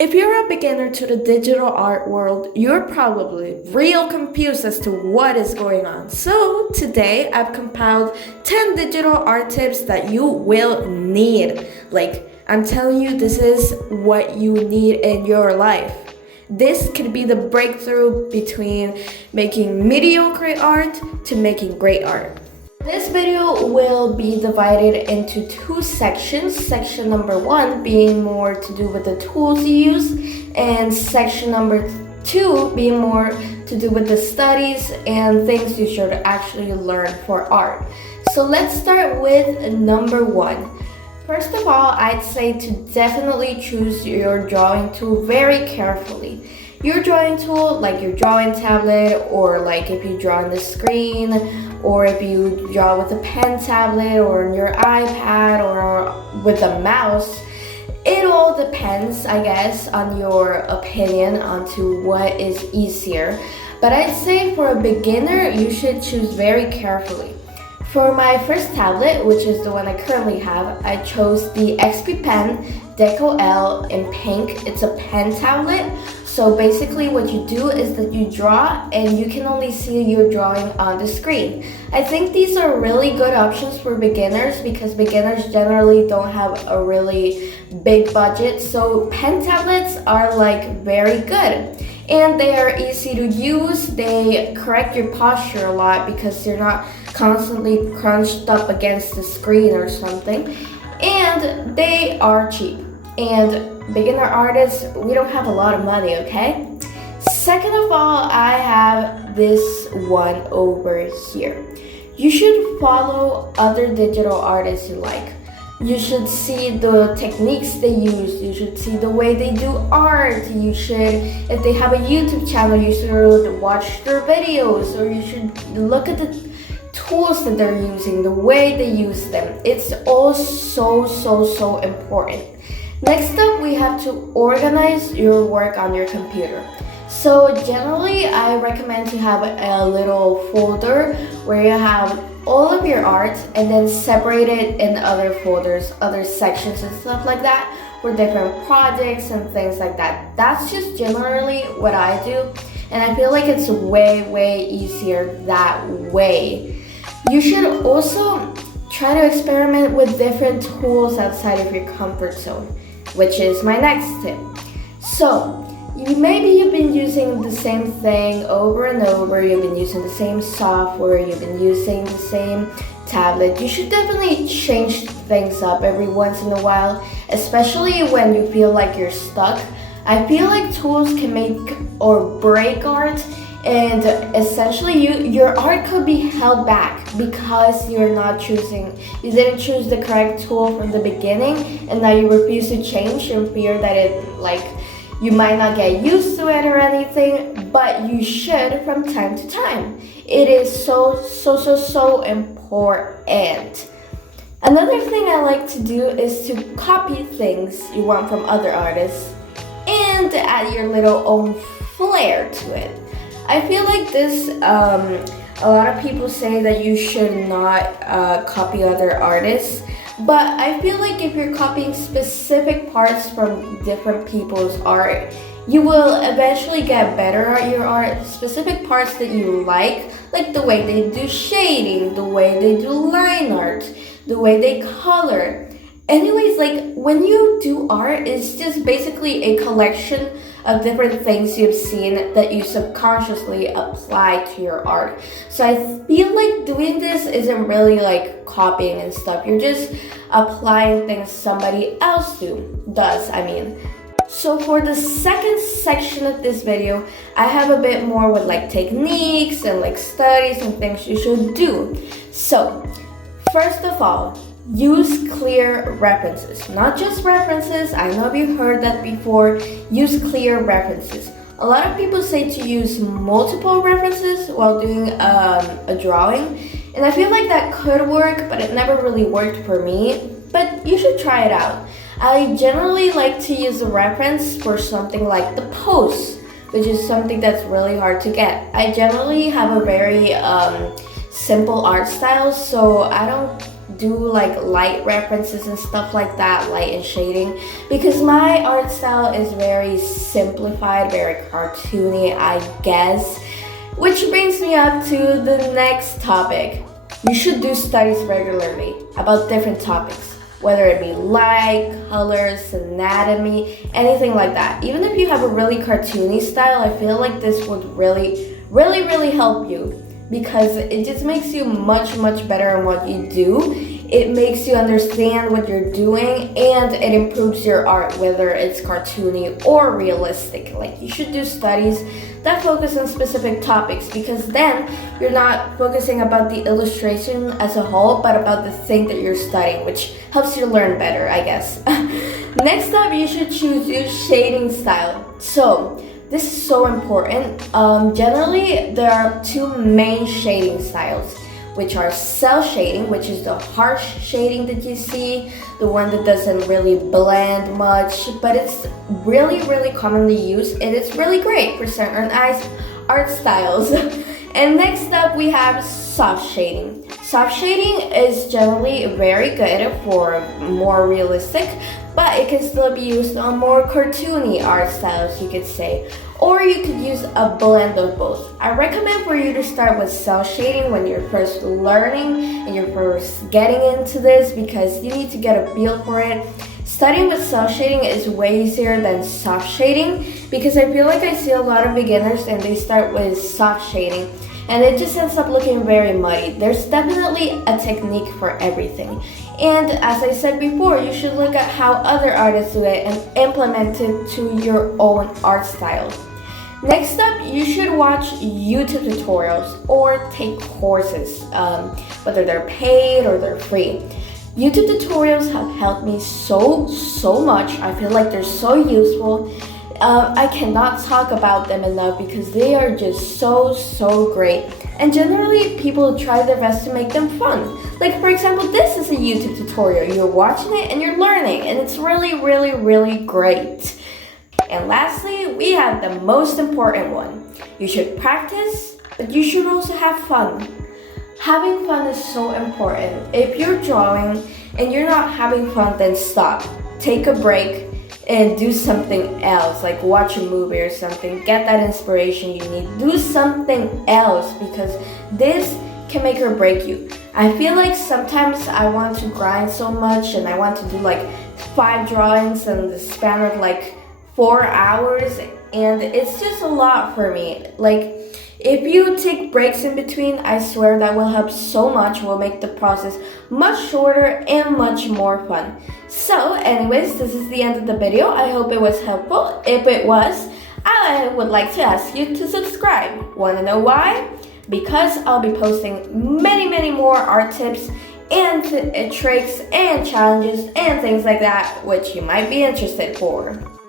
If you're a beginner to the digital art world, you're probably real confused as to what is going on. So today I've compiled 10 digital art tips that you will need. I'm telling you, this is what you need in your life. This could be the breakthrough between making mediocre art to making great art. This video will be divided into two sections. Section number 1 being more to do with the tools you use, and section number 2 being more to do with the studies and things you should actually learn for art. So let's start with number 1. First of all, I'd say to definitely choose your drawing tool very carefully. Your drawing tool, like your drawing tablet, or like if you draw on the screen, or if you draw with a pen tablet or on your iPad or with a mouse, it all depends, I guess, on your opinion onto what is easier. But I'd say for a beginner, you should choose very carefully. For my first tablet, which is the one I currently have, I chose the XP Pen Deco L in pink. It's a pen tablet. So basically what you do is that you draw and you can only see your drawing on the screen. I think these are really good options for beginners because beginners generally don't have a really big budget. So pen tablets are very good. And they are easy to use. They correct your posture a lot because you're not constantly crunched up against the screen or something. And they are cheap. And beginner artists, we don't have a lot of money, okay? Second of all, I have this one over here. You should follow other digital artists you like. You should see the techniques they use. You should see the way they do art. You should, if they have a YouTube channel, you should watch their videos, or you should look at the tools that they're using, the way they use them. It's all so important. Next up, we have to organize your work on your computer. So generally, I recommend to have a little folder where you have all of your art and then separate it in other folders, other sections and stuff like that for different projects and things like that. That's just generally what I do, and I feel like it's way easier that way. You should also try to experiment with different tools outside of your comfort zone, which is my next tip. So, maybe you've been using the same thing over and over, you've been using the same software, you've been using the same tablet. You should definitely change things up every once in a while, especially when you feel like you're stuck. I feel like tools can make or break art, and essentially your art could be held back because you didn't choose the correct tool from the beginning, and now you refuse to change in fear that you might not get used to it or anything, but you should from time to time. It is so important. Another thing I like to do is to copy things you want from other artists and add your little own flair to it. I feel like this, a lot of people say that you should not copy other artists, but I feel like if you're copying specific parts from different people's art, you will eventually get better at your art. Specific parts that you like the way they do shading, the way they do line art, the way they color. Anyways, when you do art, it's just basically a collection of different things you've seen that you subconsciously apply to your art. So I feel like doing this isn't really copying and stuff. You're just applying things somebody else does. So for the second section of this video, I have a bit more with techniques and studies and things you should do. So first of all, use clear references. Not just references, I know you've heard that before. Use clear references. A lot of people say to use multiple references while doing a drawing, and I feel like that could work, but it never really worked for me. But you should try it out. I generally like to use a reference for something like the pose, which is something that's really hard to get. I generally have a very simple art style, so I don't do like light references and stuff like that, light and shading, because my art style is very simplified, very cartoony, I guess. Which brings me up to the next topic. You should do studies regularly about different topics, whether it be light, colors, anatomy, anything like that. Even if you have a really cartoony style, I feel like this would really help you, because it just makes you much better in what you do. It makes you understand what you're doing, and it improves your art, whether it's cartoony or realistic. Like, you should do studies that focus on specific topics, because then you're not focusing about the illustration as a whole, but about the thing that you're studying, which helps you learn better, I guess. Next up, you should choose your shading style. So this is so important. Generally, there are two main shading styles, which are cell shading, which is the harsh shading that you see, the one that doesn't really blend much, but it's really commonly used, and it's really great for certain art styles. And next up, we have soft shading. Soft shading is generally very good for more realistic, but it can still be used on more cartoony art styles, you could say. Or you could use a blend of both. I recommend for you to start with cell shading when you're first learning and you're first getting into this, because you need to get a feel for it. Studying with cell shading is way easier than soft shading, because I feel like I see a lot of beginners and they start with soft shading and it just ends up looking very muddy. There's definitely a technique for everything. And as I said before, you should look at how other artists do it and implement it to your own art style. Next up, you should watch YouTube tutorials or take courses, whether they're paid or they're free. YouTube tutorials have helped me so much. I feel like they're so useful. I cannot talk about them enough because they are just so great. And generally, people try their best to make them fun. Like, for example, this is a YouTube tutorial. You're watching it and you're learning, and it's really great. And lastly, we have the most important one. You should practice, but you should also have fun. Having fun is so important. If you're drawing and you're not having fun, then stop. Take a break and do something else, like watch a movie or something. Get that inspiration you need. Do something else, because this can make or break you. I feel like sometimes I want to grind so much and I want to do like 5 drawings in the span of like 4 hours, and it's just a lot for me. Like, if you take breaks in between, I swear that will help so much, will make the process much shorter and much more fun. So anyways, this is the end of the video. I hope it was helpful. If it was, I would like to ask you to subscribe. Want to know why? Because I'll be posting many more art tips and tricks and challenges and things like that, which you might be interested for.